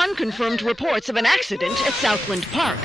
unconfirmed reports of an accident at Southland Park.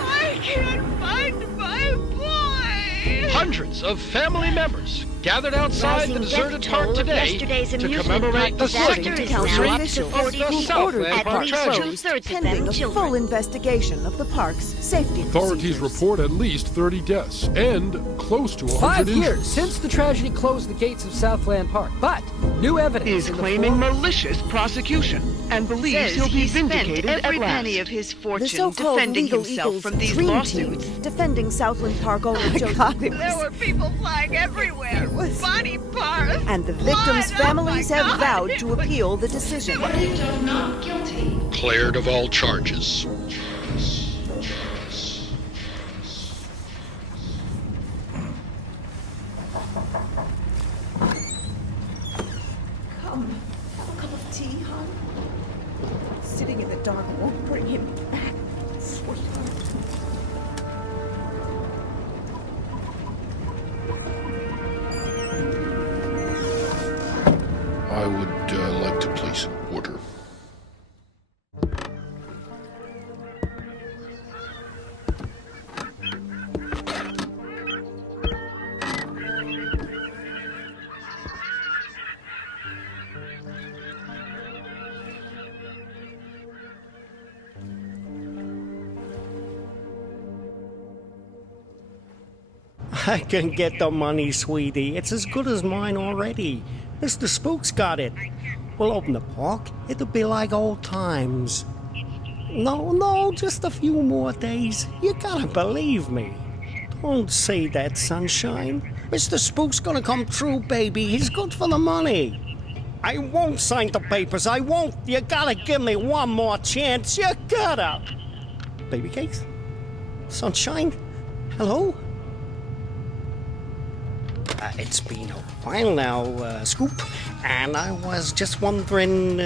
I can't find my boy! Hundreds of family members gathered outside the deserted park today to commemorate the second anniversary of the Southland Park tragedy. Pending a full investigation of the park's safety Authorities procedures. report at least 30 deaths and close to 100 5 injuries. years since the tragedy closed the gates of Southland Park, but new evidence Is in the claiming form... malicious prosecution and believes Says he'll be he spent vindicated every at last. penny of his The fortune so-called defending legal himself Eagles from these dream lawsuits. team defending Southland Park owner Joe. There were people flying everywhere. Body parts. And the victims' blood. families Oh my have God. vowed It to was- appeal the decision. Not guilty. Cleared of all charges. Come, have a cup of tea, hon. Sitting in the dark won't bring him back, sweetheart. I would like to place an order. I can get the money, sweetie. It's as good as mine already. Mr. Spook's got it. We'll open the park. It'll be like old times. No, just a few more days. You gotta believe me. Don't say that, sunshine. Mr. Spook's gonna come true, baby. He's good for the money. I won't sign the papers. I won't. You gotta give me one more chance. You gotta. Baby cakes? Sunshine? Hello? It's been a while now, Scoop, and I was just wondering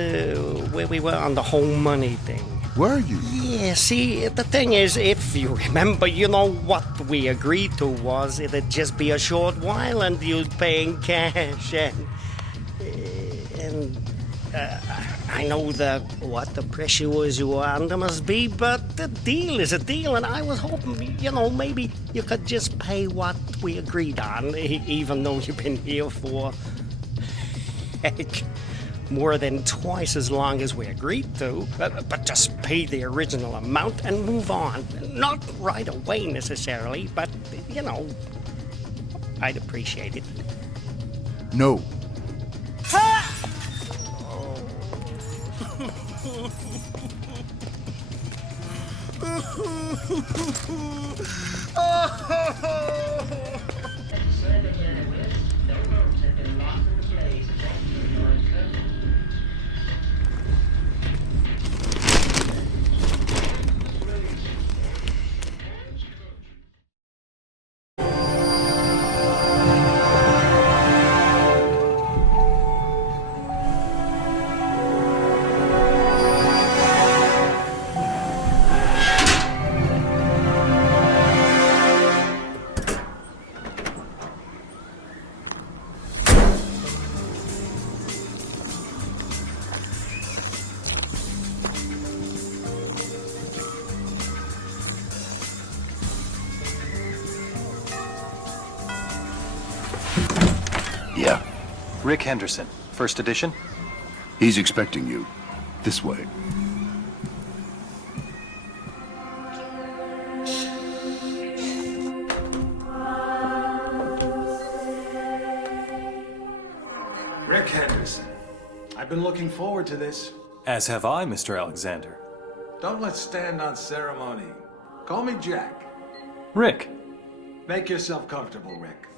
where we were on the whole money thing. Were you? Yeah, see, the thing is, if you remember, you know what we agreed to was it'd just be a short while and you'd pay in cash, and I know what the pressure was you were under must be, but the deal is a deal, and I was hoping, maybe you could just pay what we agreed on, even though you've been here for, heck, more than twice as long as we agreed to. But just pay the original amount and move on. Not right away necessarily, but, I'd appreciate it. No. Yeah. Rick Henderson, first edition. He's expecting you. This way. Rick Henderson. I've been looking forward to this. As have I, Mr. Alexander. Don't let's stand on ceremony. Call me Jack. Rick. Make yourself comfortable, Rick.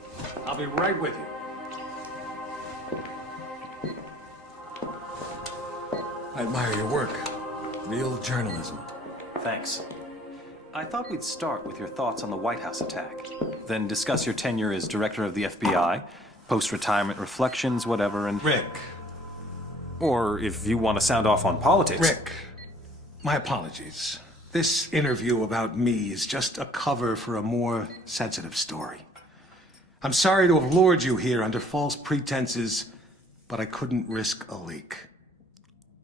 I'll be right with you. I admire your work. Real journalism. Thanks. I thought we'd start with your thoughts on the White House attack, then discuss your tenure as director of the FBI, post-retirement reflections, whatever, and... Rick. Or if you want to sound off on politics... Rick, my apologies. This interview about me is just a cover for a more sensitive story. I'm sorry to have lured you here under false pretenses, but I couldn't risk a leak.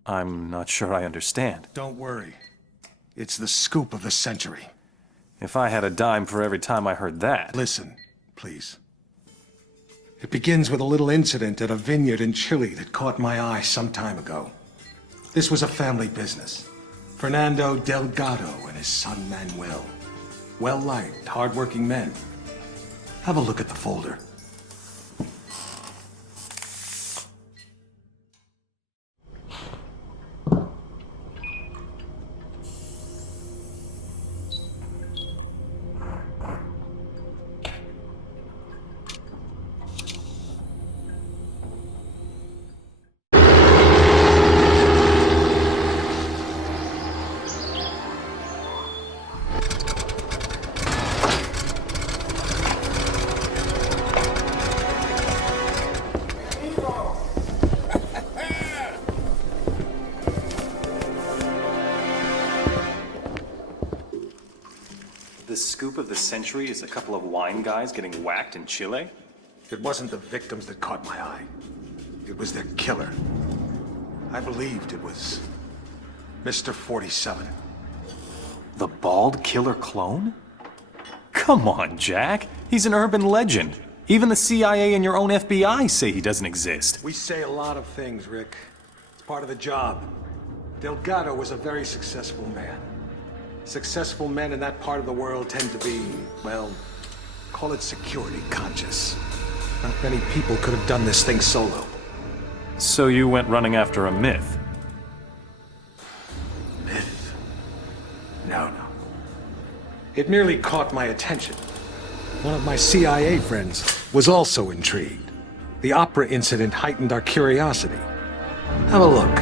I'm not sure I understand. Don't worry. It's the scoop of the century. If I had a dime for every time I heard that... Listen, please. It begins with a little incident at a vineyard in Chile that caught my eye some time ago. This was a family business. Fernando Delgado and his son Manuel. Well-liked, hard-working men. Have a look at the folder. The scoop of the century is a couple of wine guys getting whacked in Chile? It wasn't the victims that caught my eye. It was their killer. I believed it was Mr. 47. The bald killer clone? Come on, Jack. He's an urban legend. Even the CIA and your own FBI say he doesn't exist. We say a lot of things, Rick. It's part of the job. Delgado was a very successful man. Successful men in that part of the world tend to be, well, call it security conscious. Not many people could have done this thing solo. So you went running after a myth? Myth? No. It merely caught my attention. One of my CIA friends was also intrigued. The opera incident heightened our curiosity. Have a look.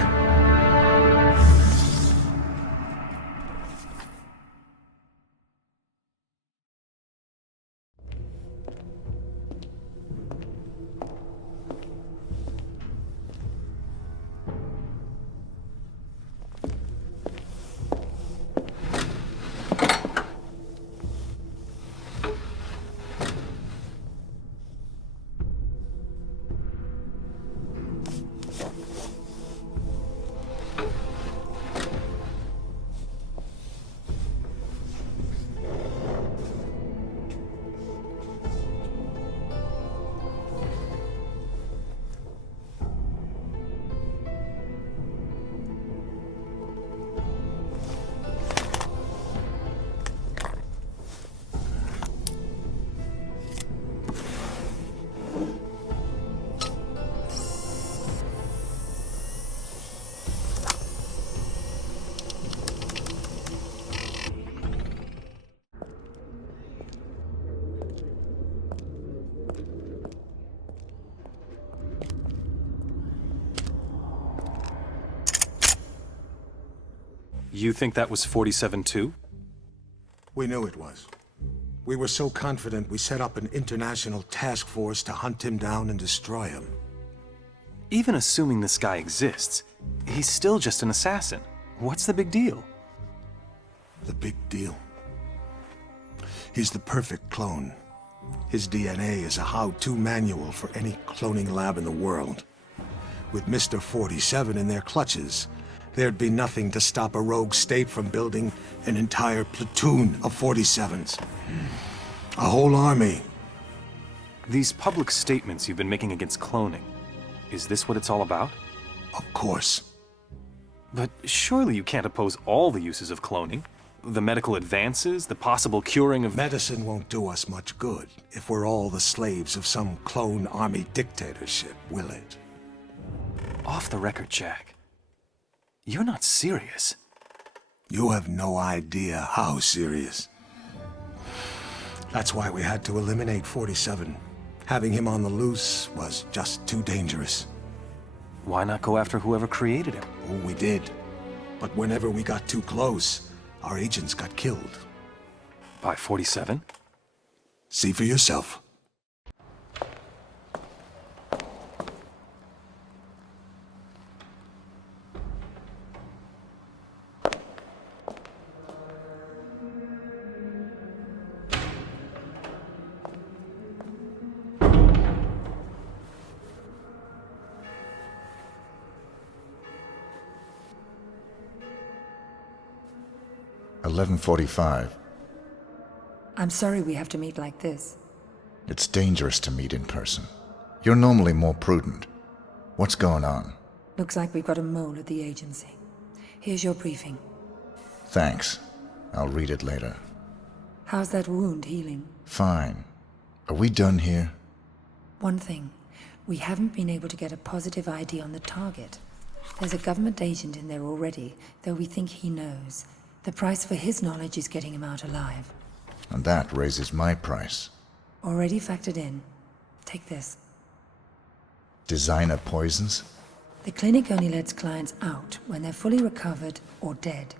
You think that was 47 too? We knew it was. We were so confident we set up an international task force to hunt him down and destroy him. Even assuming this guy exists, he's still just an assassin. What's the big deal? The big deal? He's the perfect clone. His DNA is a how-to manual for any cloning lab in the world. With Mr. 47 in their clutches, there'd be nothing to stop a rogue state from building an entire platoon of 47s. A whole army. These public statements you've been making against cloning, is this what it's all about? Of course. But surely you can't oppose all the uses of cloning. The medical advances, the possible curing of... Medicine won't do us much good if we're all the slaves of some clone army dictatorship, will it? Off the record, Jack. You're not serious. You have no idea how serious. That's why we had to eliminate 47. Having him on the loose was just too dangerous. Why not go after whoever created him? Oh, we did. But whenever we got too close, our agents got killed. By 47? See for yourself. 11:45. I'm sorry we have to meet like this. It's dangerous to meet in person. You're normally more prudent. What's going on? Looks like we've got a mole at the agency. Here's your briefing. Thanks. I'll read it later. How's that wound healing? Fine. Are we done here? One thing. We haven't been able to get a positive ID on the target. There's a government agent in there already, though we think he knows. The price for his knowledge is getting him out alive. And that raises my price. Already factored in. Take this. Designer poisons? The clinic only lets clients out when they're fully recovered or dead.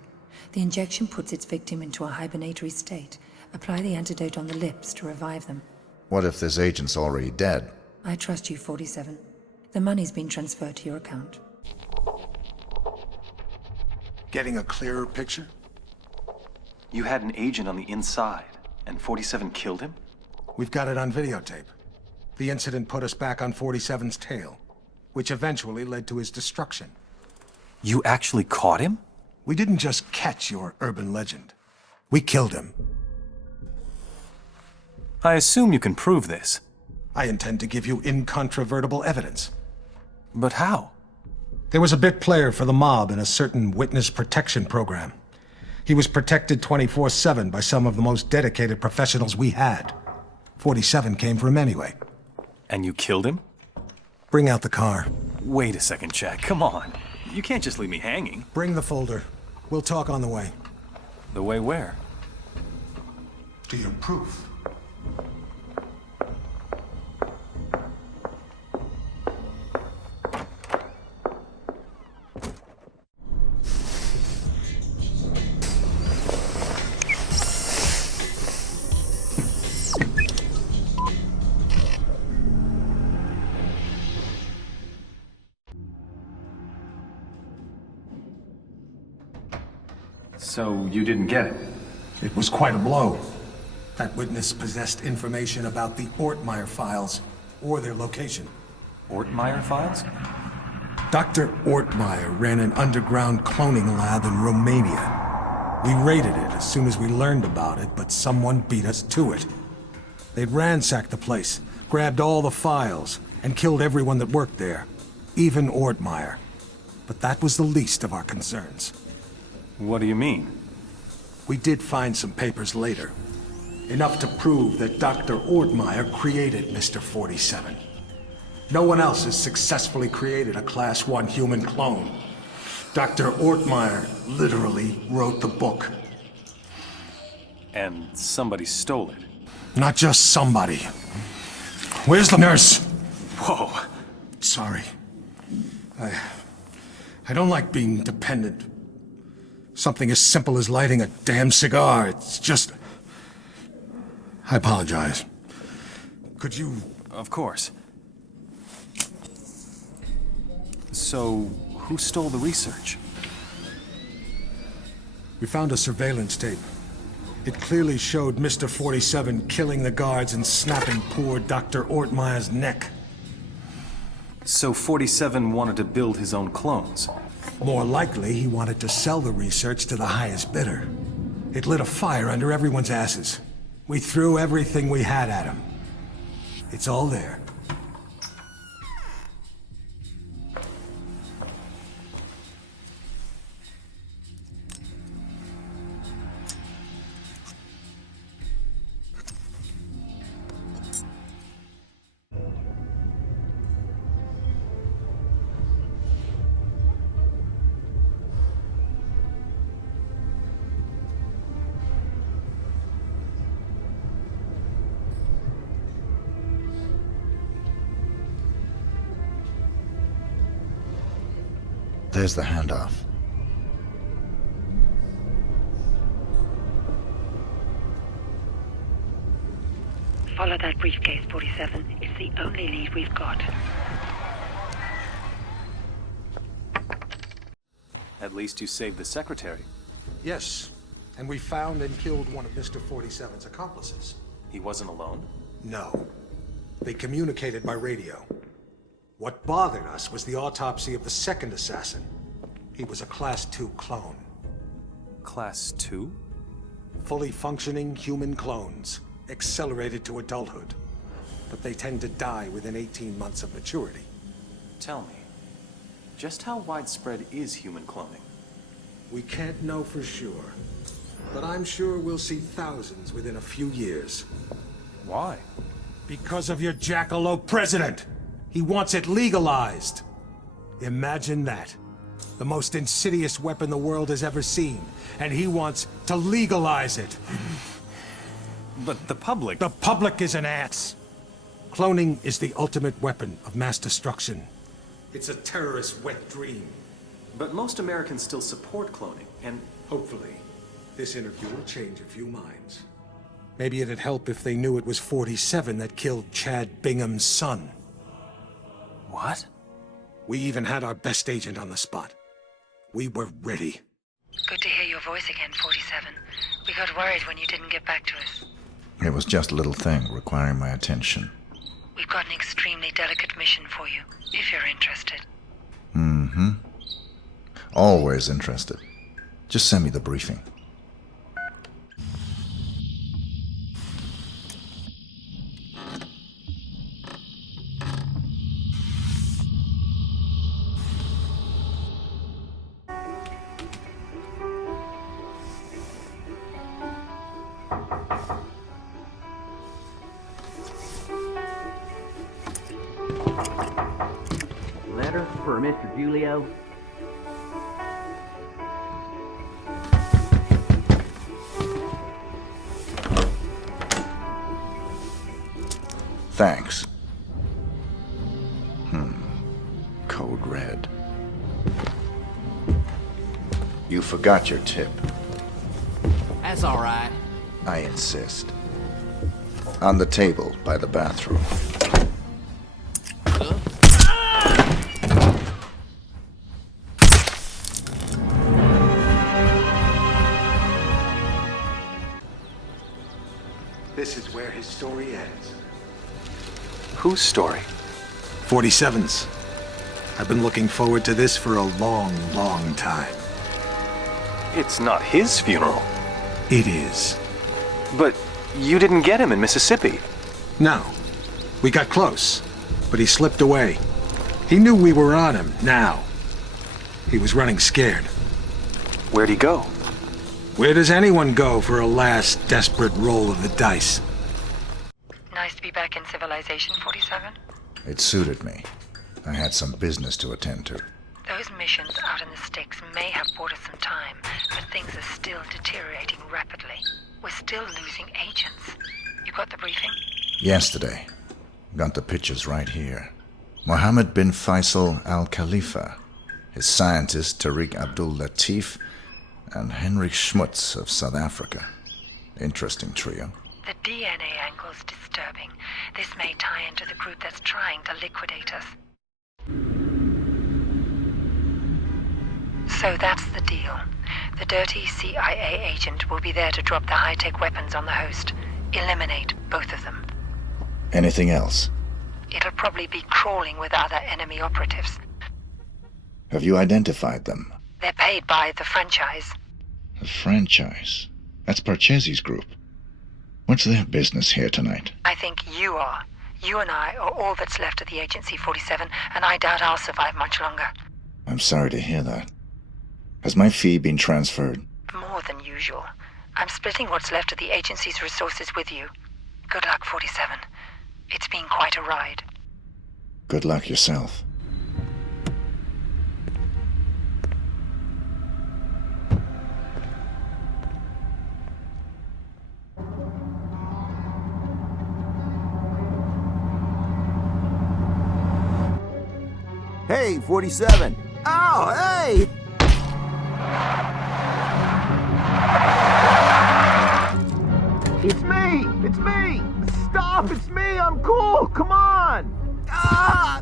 The injection puts its victim into a hibernatory state. Apply the antidote on the lips to revive them. What if this agent's already dead? I trust you, 47. The money's been transferred to your account. Getting a clearer picture? You had an agent on the inside, and 47 killed him? We've got it on videotape. The incident put us back on 47's tail, which eventually led to his destruction. You actually caught him? We didn't just catch your urban legend. We killed him. I assume you can prove this. I intend to give you incontrovertible evidence. But how? There was a bit player for the mob in a certain witness protection program. He was protected 24/7 by some of the most dedicated professionals we had. 47 came for him anyway. And you killed him? Bring out the car. Wait a second, Jack. Come on. You can't just leave me hanging. Bring the folder. We'll talk on the way. The way where? To your proof. So you didn't get it? It was quite a blow. That witness possessed information about the Ortmeyer files, or their location. Ortmeyer files? Dr. Ortmeyer ran an underground cloning lab in Romania. We raided it as soon as we learned about it, but someone beat us to it. They'd ransacked the place, grabbed all the files, and killed everyone that worked there, even Ortmeyer. But that was the least of our concerns. What do you mean? We did find some papers later. Enough to prove that Dr. Ortmeyer created Mr. 47. No one else has successfully created a Class 1 human clone. Dr. Ortmeyer literally wrote the book. And somebody stole it? Not just somebody. Where's the nurse? Whoa. Sorry. I don't like being dependent. Something as simple as lighting a damn cigar, it's just... I apologize. Could you... Of course. So, who stole the research? We found a surveillance tape. It clearly showed Mr. 47 killing the guards and snapping poor Dr. Ortmeyer's neck. So 47 wanted to build his own clones? More likely, he wanted to sell the research to the highest bidder. It lit a fire under everyone's asses. We threw everything we had at him. It's all there. There's the handoff. Follow that briefcase, 47. It's the only lead we've got. At least you saved the secretary. Yes, and we found and killed one of Mr. 47's accomplices. He wasn't alone? No. They communicated by radio. What bothered us was the autopsy of the second assassin. He was a Class 2 clone. Class 2? Fully functioning human clones, accelerated to adulthood. But they tend to die within 18 months of maturity. Tell me, just how widespread is human cloning? We can't know for sure, but I'm sure we'll see thousands within a few years. Why? Because of your jackalope president! He wants it legalized! Imagine that. The most insidious weapon the world has ever seen, and he wants to legalize it. But the public... The public is an ass! Cloning is the ultimate weapon of mass destruction. It's a terrorist's wet dream. But most Americans still support cloning, and... Hopefully, this interview will change a few minds. Maybe it'd help if they knew it was 47 that killed Chad Bingham's son. What? We even had our best agent on the spot. We were ready. Good to hear your voice again, 47. We got worried when you didn't get back to us. It was just a little thing requiring my attention. We've got an extremely delicate mission for you, if you're interested. Mm-hmm. Always interested. Just send me the briefing. Letter for Mr. Julio. Thanks. Code red. You forgot your tip. That's all right. I insist. On the table by the bathroom. This is where his story ends. Whose story? 47's. I've been looking forward to this for a long, long time. It's not his funeral. It is. But you didn't get him in Mississippi. No. We got close, but he slipped away. He knew we were on him, now. He was running scared. Where'd he go? Where does anyone go for a last desperate roll of the dice? Nice to be back in civilization, 47. It suited me. I had some business to attend to. Those missions out in the sticks may have bought us some time, but things are still deteriorating rapidly. We're still losing agents. You got the briefing? Yesterday. Got the pictures right here. Mohammed bin Faisal Al Khalifa, his scientist Tariq Abdul Latif, and Henrik Schmutz of South Africa. Interesting trio. The DNA angle's disturbing. This may tie into the group that's trying to liquidate us. So that's the deal. The dirty CIA agent will be there to drop the high-tech weapons on the host. Eliminate both of them. Anything else? It'll probably be crawling with other enemy operatives. Have you identified them? They're paid by the franchise. The franchise? That's Parcheesi's group. What's their business here tonight? I think you are. You and I are all that's left of the Agency 47, and I doubt I'll survive much longer. I'm sorry to hear that. Has my fee been transferred? More than usual. I'm splitting what's left of the Agency's resources with you. Good luck, 47. It's been quite a ride. Good luck yourself. Hey, 47. Oh, hey! It's me! It's me! Stop! It's me! I'm cool! Come on! Ah!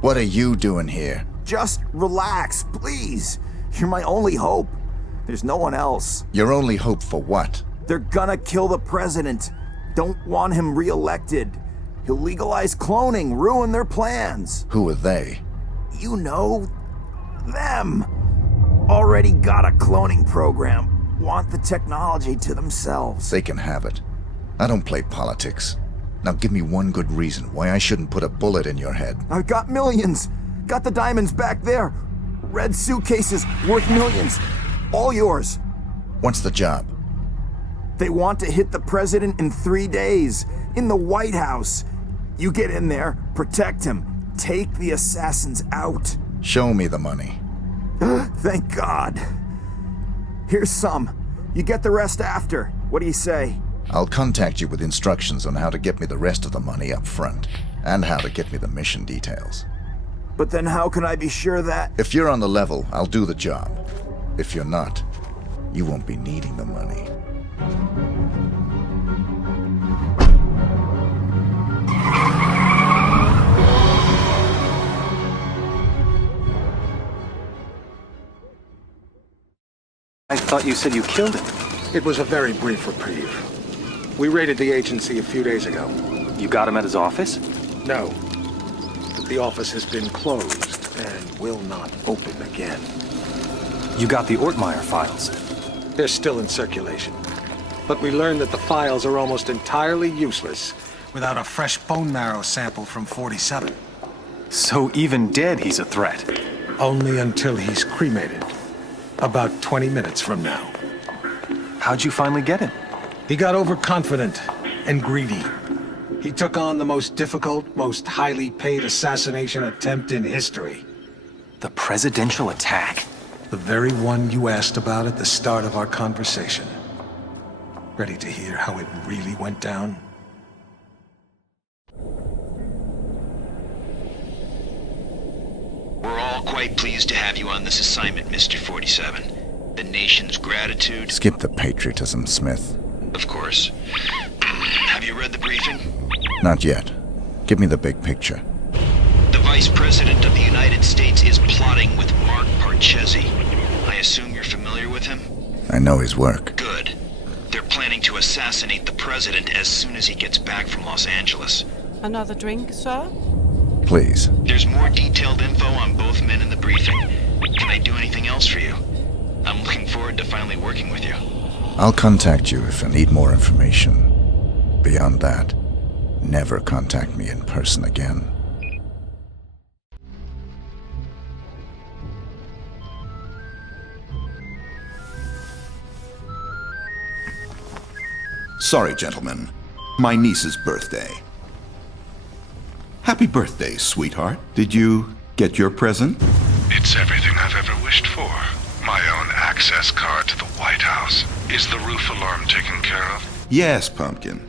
What are you doing here? Just relax, please. You're my only hope. There's no one else. Your only hope for what? They're gonna kill the president. Don't want him re-elected. He'll legalize cloning, ruin their plans. Who are they? You know, them. Already got a cloning program. want the technology to themselves. They can have it. I don't play politics. Now give me one good reason why I shouldn't put a bullet in your head. I've got millions. Got the diamonds back there. Red suitcases worth millions. All yours. What's the job? They want to hit the president in 3 days. In the White House. You get in there, protect him, take the assassins out. Show me the money. Thank God. Here's some. You get the rest after. What do you say? I'll contact you with instructions on how to get me the rest of the money up front, and how to get me the mission details. But then how can I be sure that... If you're on the level, I'll do the job. If you're not, you won't be needing the money. I thought you said you killed him. It was a very brief reprieve. We raided the agency a few days ago. You got him at his office? No. But the office has been closed and will not open again. You got the Ortmeyer files? They're still in circulation. But we learned that the files are almost entirely useless without a fresh bone marrow sample from 47. So even dead, he's a threat? Only until he's cremated. About 20 minutes from now. How'd you finally get him? He got overconfident and greedy. He took on the most difficult, most highly paid assassination attempt in history. The presidential attack? The very one you asked about at the start of our conversation. Ready to hear how it really went down? We're all quite pleased to have you on this assignment, Mr. 47. The nation's gratitude... Skip the patriotism, Smith. Of course. Have you read the briefing? Not yet. Give me the big picture. The Vice President of the United States is plotting with Mark Parchesi. I assume you're familiar with him? I know his work. Good. They're planning to assassinate the President as soon as he gets back from Los Angeles. Another drink, sir? Please. There's more detailed info on both men in the briefing. Can I do anything else for you? I'm looking forward to finally working with you. I'll contact you if I need more information. Beyond that, never contact me in person again. Sorry, gentlemen. My niece's birthday. Happy birthday, sweetheart. Did you get your present? It's everything I've ever wished for. My own access card to the White House. Is the roof alarm taken care of? Yes, Pumpkin.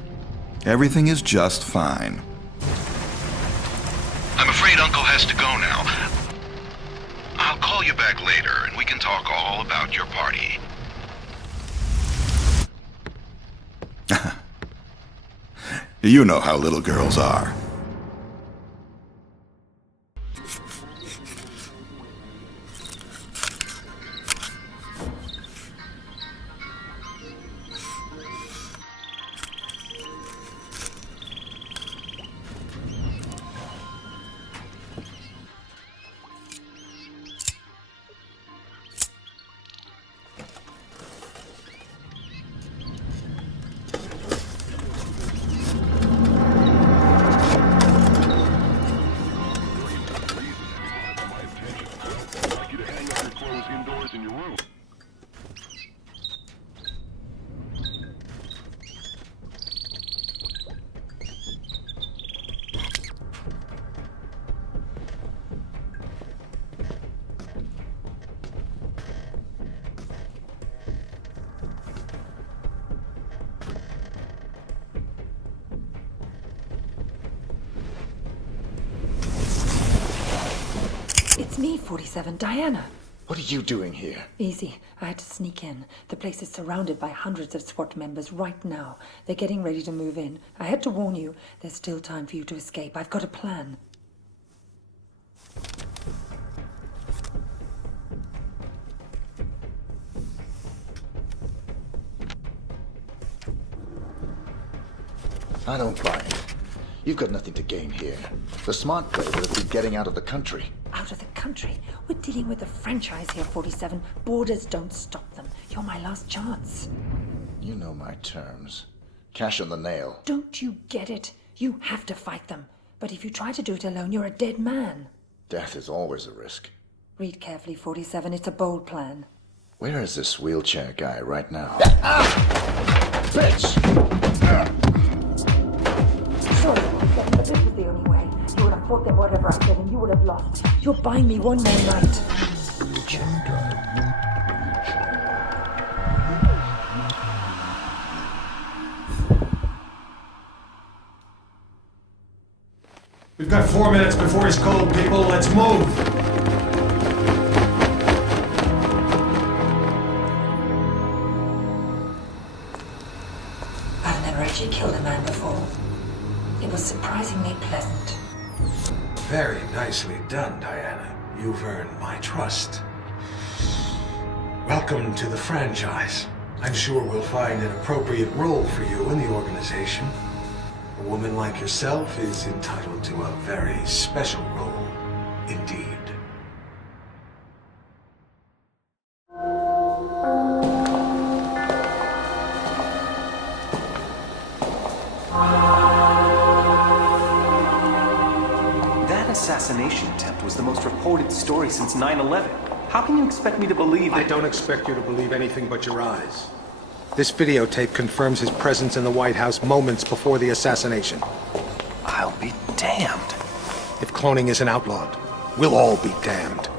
Everything is just fine. I'm afraid Uncle has to go now. I'll call you back later and we can talk all about your party. You know how little girls are. It's me, 47, Diana. What are you doing here? Easy. I had to sneak in. The place is surrounded by hundreds of SWAT members right now. They're getting ready to move in. I had to warn you. There's still time for you to escape. I've got a plan. I don't buy it. You've got nothing to gain here. The smart play would have been getting out of the country. Out of the country? We're dealing with a franchise here, 47. Borders don't stop them. You're You're my last chance. You know my terms. Cash on the nail. Don't you get it? You have to fight them. But if you try to do it alone, you're a dead man. Death is always a risk. Read carefully, 47. It's a bold plan. Where is this wheelchair guy right now? Bitch! Sorry, but this was the only way. You would have fought them whatever I said, and you would have lost. You're buying me one man right. We've got 4 minutes before he's cold, people. Let's move! I've never actually killed a man before. It was surprisingly pleasant. Very nicely done, Diana. You've earned my trust. Welcome to the franchise. I'm sure we'll find an appropriate role for you in the organization. A woman like yourself is entitled to a very special role, indeed. That assassination attempt was the most reported story since 9/11. How can you expect me to believe that— I don't expect you to believe anything but your eyes. This videotape confirms his presence in the White House moments before the assassination. I'll be damned. If cloning isn't outlawed, we'll all be damned.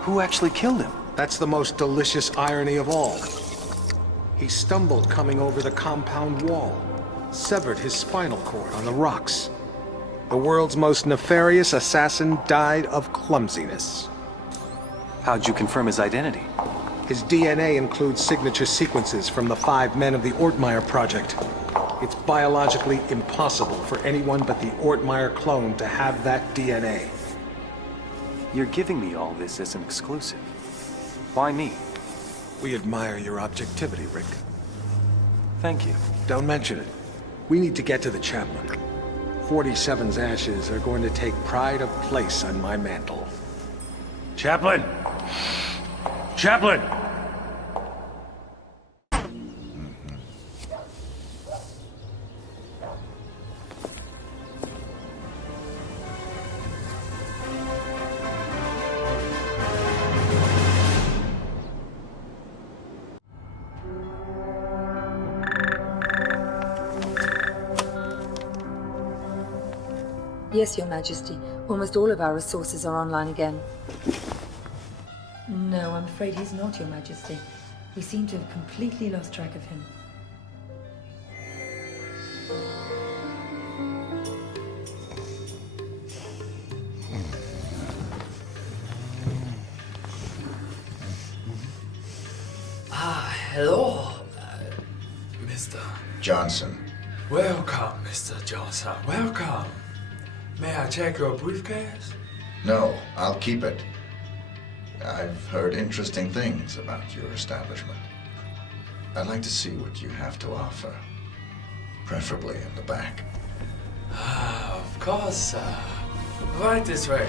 Who actually killed him? That's the most delicious irony of all. He stumbled coming over the compound wall, severed his spinal cord on the rocks. The world's most nefarious assassin died of clumsiness. How'd you confirm his identity? His DNA includes signature sequences from the 5 men of the Ortmeyer project. It's biologically impossible for anyone but the Ortmeyer clone to have that DNA. You're giving me all this as an exclusive. Why me? We admire your objectivity, Rick. Thank you. Don't mention it. We need to get to the chaplain. 47's ashes are going to take pride of place on my mantle. Chaplain! Chaplain! Yes, Your Majesty. Almost all of our resources are online again. No, I'm afraid he's not, Your Majesty. We seem to have completely lost track of him. Hello, Mr. Johnson. Welcome, Mr. Johnson. Welcome. May I check your briefcase? No, I'll keep it. I've heard interesting things about your establishment. I'd like to see what you have to offer. Preferably in the back. Of course, right this way.